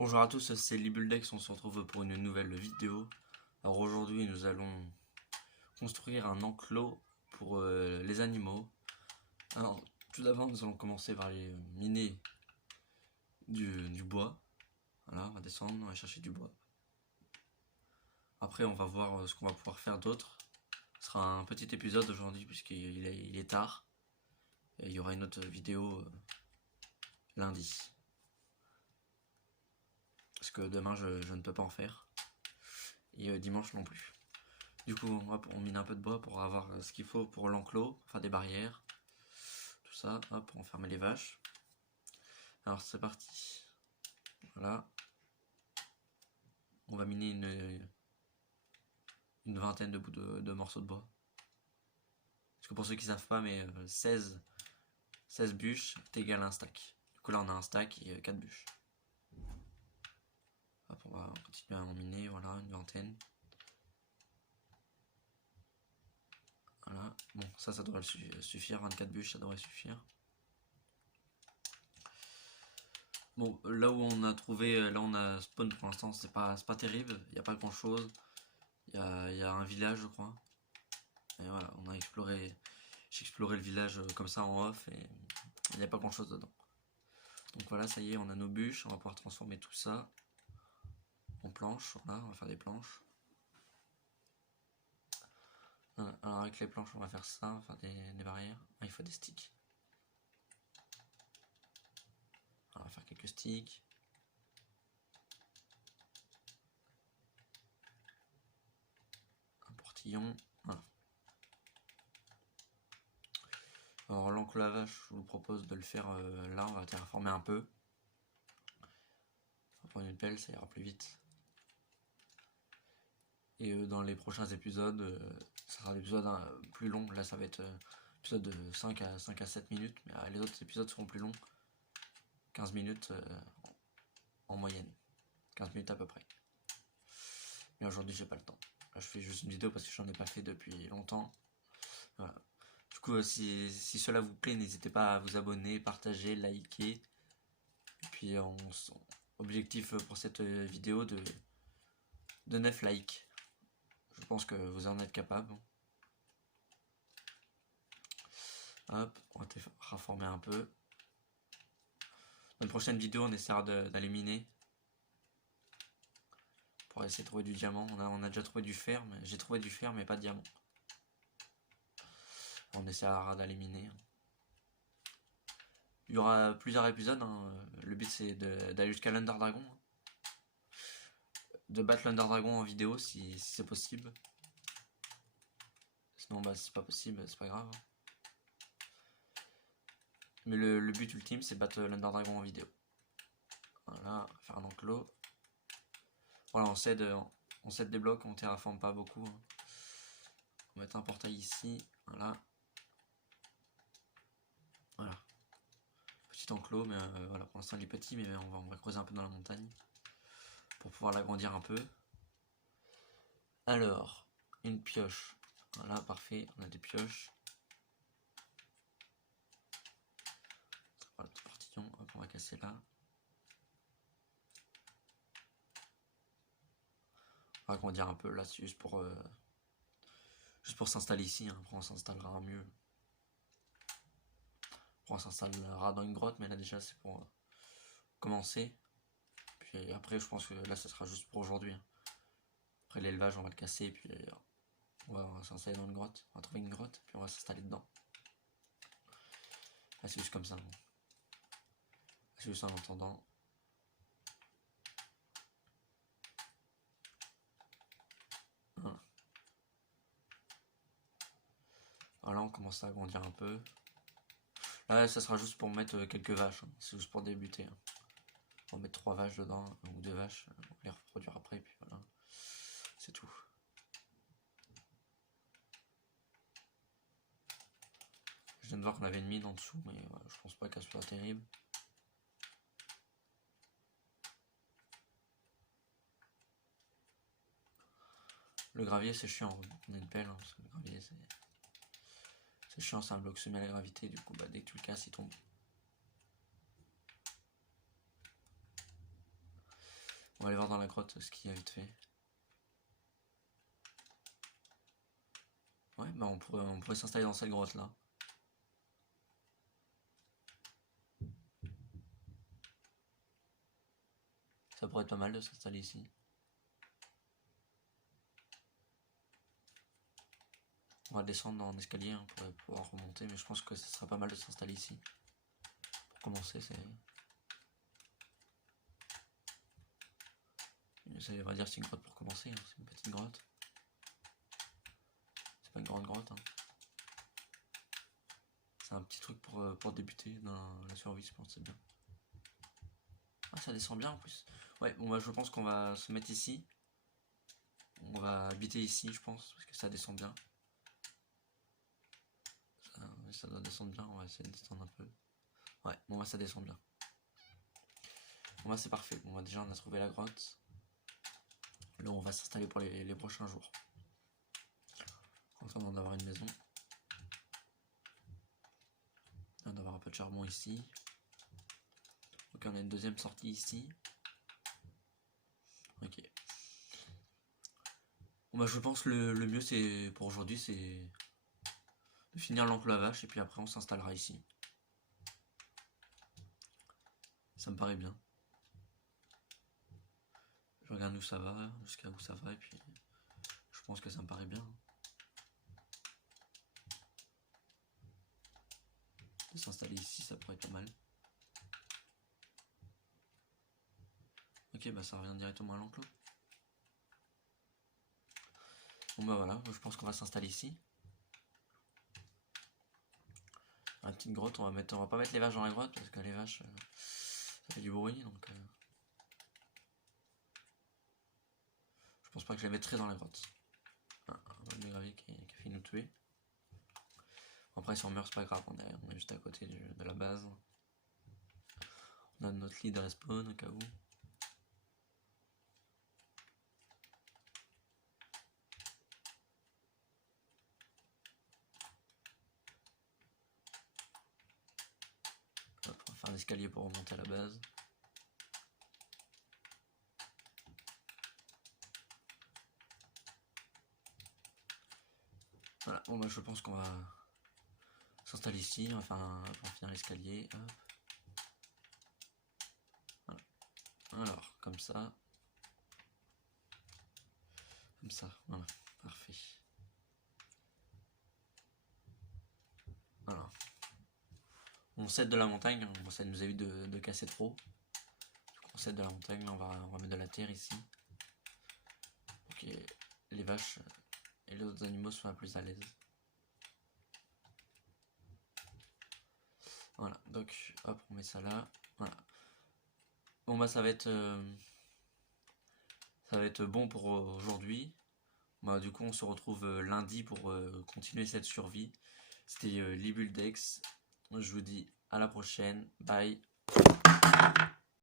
Bonjour à tous, c'est Libuldex, on se retrouve pour une nouvelle vidéo. Alors aujourd'hui nous allons construire un enclos pour les animaux. Alors tout d'abord nous allons commencer par les miner du bois. Voilà, on va descendre, on va chercher du bois. Après on va voir ce qu'on va pouvoir faire d'autre. Ce sera un petit épisode aujourd'hui puisqu'il est tard. Et il y aura une autre vidéo lundi. Parce que demain je ne peux pas en faire. Et dimanche non plus. Du coup, on mine un peu de bois pour avoir ce qu'il faut pour l'enclos, enfin des barrières, tout ça, hop, pour enfermer les vaches. Alors c'est parti. Voilà. On va miner une vingtaine de bouts de morceaux de bois. Parce que pour ceux qui savent pas, mais 16 bûches égale un stack. Du coup là on a un stack et 4 bûches. Hop, on va continuer à en miner, voilà, une vingtaine. Voilà, bon, ça devrait suffire, 24 bûches, ça devrait suffire. Bon, là où on a trouvé, là on a spawn pour l'instant, c'est pas terrible, il n'y a pas grand chose. Il y a un village, je crois. Et voilà, on a exploré. J'ai exploré le village comme ça en off et il n'y a pas grand chose dedans. Donc voilà, ça y est, on a nos bûches, on va pouvoir transformer tout ça en planches. Voilà, on va faire des planches. Alors avec les planches, on va faire ça, on va faire des barrières. Ah, il faut des sticks. Alors, on va faire quelques sticks. Un portillon. Voilà. Alors l'enclos à vache, je vous propose de le faire là, on va terraformer un peu. On va prendre une pelle, ça ira plus vite. Et dans les prochains épisodes, ça sera des épisodes plus longs. Là, ça va être épisode de 5 à 7 minutes. Mais les autres épisodes seront plus longs. 15 minutes en moyenne. 15 minutes à peu près. Mais aujourd'hui, j'ai pas le temps. Là, je fais juste une vidéo parce que j'en ai pas fait depuis longtemps. Voilà. Du coup, si cela vous plaît, n'hésitez pas à vous abonner, partager, liker. Et puis, objectif pour cette vidéo de 9 likes. Je pense que vous en êtes capable. Hop, on va terraformer un peu. Dans une prochaine vidéo, on essaiera d'aller miner. Pour essayer de trouver du diamant. On a déjà trouvé du fer, mais j'ai trouvé du fer, mais pas de diamant. On essaiera d'aller miner. Il y aura plusieurs épisodes. Hein. Le but, c'est d'aller jusqu'à l'Under Dragon. De battre l'Under Dragon en vidéo si c'est possible. Sinon, bah, si c'est pas possible, c'est pas grave. Mais le but ultime, c'est de battre l'Under Dragon en vidéo. Voilà, faire un enclos. Voilà, on cède des blocs, on terraforme pas beaucoup. Hein. On va mettre un portail ici. Voilà. Voilà. Petit enclos, mais voilà, pour l'instant il est petit, mais on va creuser un peu dans la montagne. Pour pouvoir l'agrandir un peu. Alors, une pioche. Voilà, parfait, on a des pioches. Voilà, le petit portillon, hop, on va casser là. On va agrandir un peu là, juste pour s'installer ici. Hein. Après, on s'installera mieux. Après, on s'installera dans une grotte, mais là, déjà, c'est pour commencer. Puis après, je pense que là, ça sera juste pour aujourd'hui. Hein. Après, l'élevage, on va le casser, et puis on va s'installer dans une grotte. On va trouver une grotte, puis on va s'installer dedans. Là, c'est juste comme ça. Bon. C'est juste en attendant. Voilà. Voilà, on commence à agrandir un peu. Là, ça sera juste pour mettre quelques vaches. Hein. C'est juste pour débuter. Hein. On va mettre 3 vaches dedans, ou 2 vaches. On va les reproduire après, puis voilà. C'est tout. Je viens de voir qu'on avait une mine en dessous, mais je pense pas qu'elle soit terrible. Le gravier, c'est chiant. On a une pelle, hein, parce que le gravier, c'est chiant, c'est un bloc soumis à la gravité. Du coup, bah, dès que tu le casses, il tombe. On va aller voir dans la grotte ce qu'il y a vite fait. Ouais, bah on pourrait s'installer dans cette grotte là. Ça pourrait être pas mal de s'installer ici. On va descendre en escalier hein, pour pouvoir remonter, mais je pense que ce sera pas mal de s'installer ici. Pour commencer, c'est... Ça va dire c'est une grotte pour commencer, hein. C'est une petite grotte. C'est pas une grande grotte. Hein. C'est un petit truc pour débuter dans la survie, je pense, c'est bien. Ah, ça descend bien en plus. Ouais, bon, bah, je pense qu'on va se mettre ici. On va habiter ici, je pense, parce que ça descend bien. Ça doit descendre bien, on va essayer de descendre un peu. Ouais, bon, bah, ça descend bien. Bon, bah, c'est parfait. Bon, bah, déjà, on a trouvé la grotte. Là, on va s'installer pour les prochains jours. En attendant d'avoir une maison. On va avoir un peu de charbon ici. Ok, on a une deuxième sortie ici. Ok. Bon, bah, je pense que le mieux c'est pour aujourd'hui, c'est de finir l'enclos à vache et puis après on s'installera ici. Ça me paraît bien. Je regarde où ça va, jusqu'à où ça va et puis je pense que ça me paraît bien. De s'installer ici, ça pourrait être pas mal. Ok, bah ça revient directement à l'enclos. Bon bah voilà, je pense qu'on va s'installer ici. Une petite grotte, on va pas mettre les vaches dans la grotte parce que les vaches ça fait du bruit donc je pense pas que je les mettrai dans la grotte. Un de gravier qui a fait nous tuer. Après si on meurt c'est pas grave, on est juste à côté de la base. On a notre lit de respawn au cas où. Hop, on va faire un escalier pour remonter à la base. Voilà, bon bah je pense qu'on va s'installer ici, enfin pour finir l'escalier. Voilà. Alors, comme ça. Comme ça, voilà, parfait. Voilà. On cède de la montagne, bon, ça nous évite de casser trop. On cède de la montagne, on va mettre de la terre ici. Pour que les vaches et les autres animaux soient plus à l'aise. Voilà, donc hop, on met ça là. Voilà. Bon bah ça va être bon pour aujourd'hui. Bah du coup on se retrouve lundi pour continuer cette survie. C'était Libuldex. Je vous dis à la prochaine. Bye.